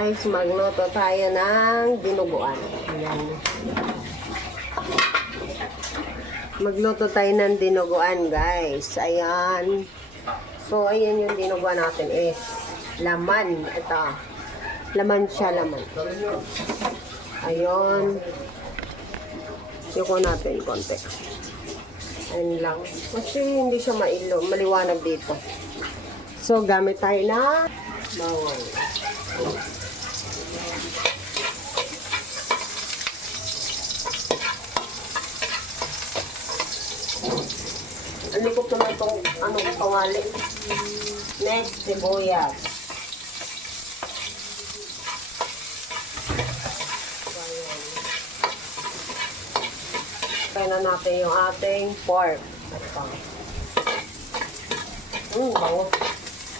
guys, magluto tayo ng dinuguan. Ayan. Magluto tayo ng dinuguan guys. Ayan. So, ayan yung dinuguan natin is laman. Ito. Laman siya, laman. Ayun. Yuko natin konti. Ayun lang. Kasi hindi siya maliwanag dito. So, gamit tayo na bawang. Ano ko naman itong kawali. Next, sibuyas. Kaya na natin yung ating pork. Ito. Bango.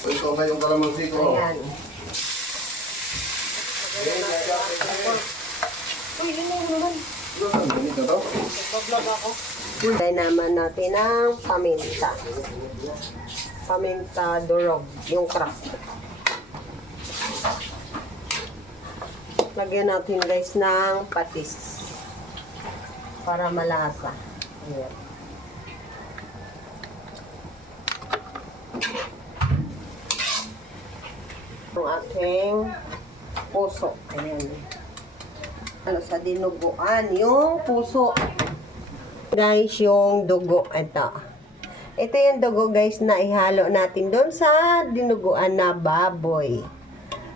Ito na yung kalamansi ko. Ayan. Uy, yun naman. Ganit na to? Nagbablog ako. Kaya naman natin ang paminta. Paminta durog. Yung crack. Lagyan natin guys ng patis. Para malasa. Ayan. Ang aking puso. Ayan. Sa dinuguan. Yung puso. Guys, yung dugo. Ito yung dugo guys na ihalo natin doon sa dinuguan na baboy.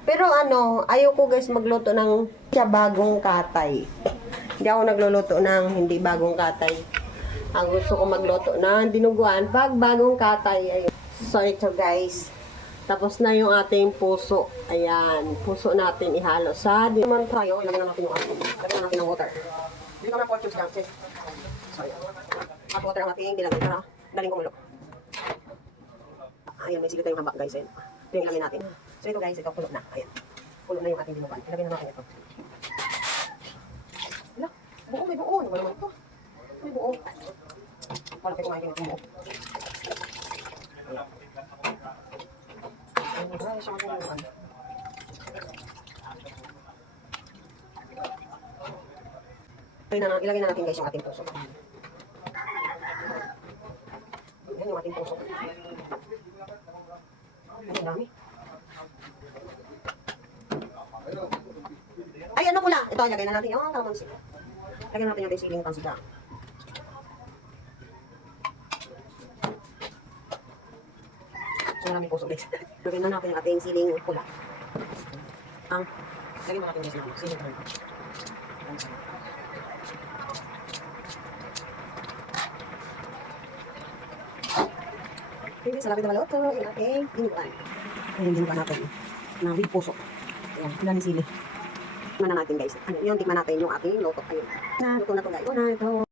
Pero ayoko guys magluto ng bagong katay. Hindi ako nagluluto ng hindi bagong katay. Ang gusto ko magluto ng dinuguan pag bagong katay. Ayun. So ito guys. Tapos na yung ating puso. Ayan. Puso natin ihalo sa naman tayo. Ilagay na natin yung ating. Ilagay na natin ng water. Hindi naman pork cubes guys. Sorry. Hot water ang ating nilagay para daling kumulo. Ayan. May sili tayong haba guys. Ayan. Ito yung ilagay natin. So ito guys. Ito kulo na. Ayan. Kulo na yung ating dinuguan. Ilagay na natin ito. Buo, may buo. Ano ba naman ito? May buo. Wala tayo kumain itong buo. Ayan guys, yung ating dinuguan. Ilagay na natin guys yung ating puso. Yan yung ating puso. Ay, ang dami. Ay, ano pula? Ito, ilagay na natin yung kalamansi. Lagyan natin yung siling pansida. So, maraming puso guys. Lagyan na natin yung ating siling pula. Lagyan na natin yung siling pula. Okay, so lapit na maluto yung ating dinuguan. Ayan yung dinuguan natin. Na with puso. Ayan, ilan yung sili. Tikman na natin guys. Yung tikman natin yung ating luto. Ayun. Luto na ito guys. Na ito.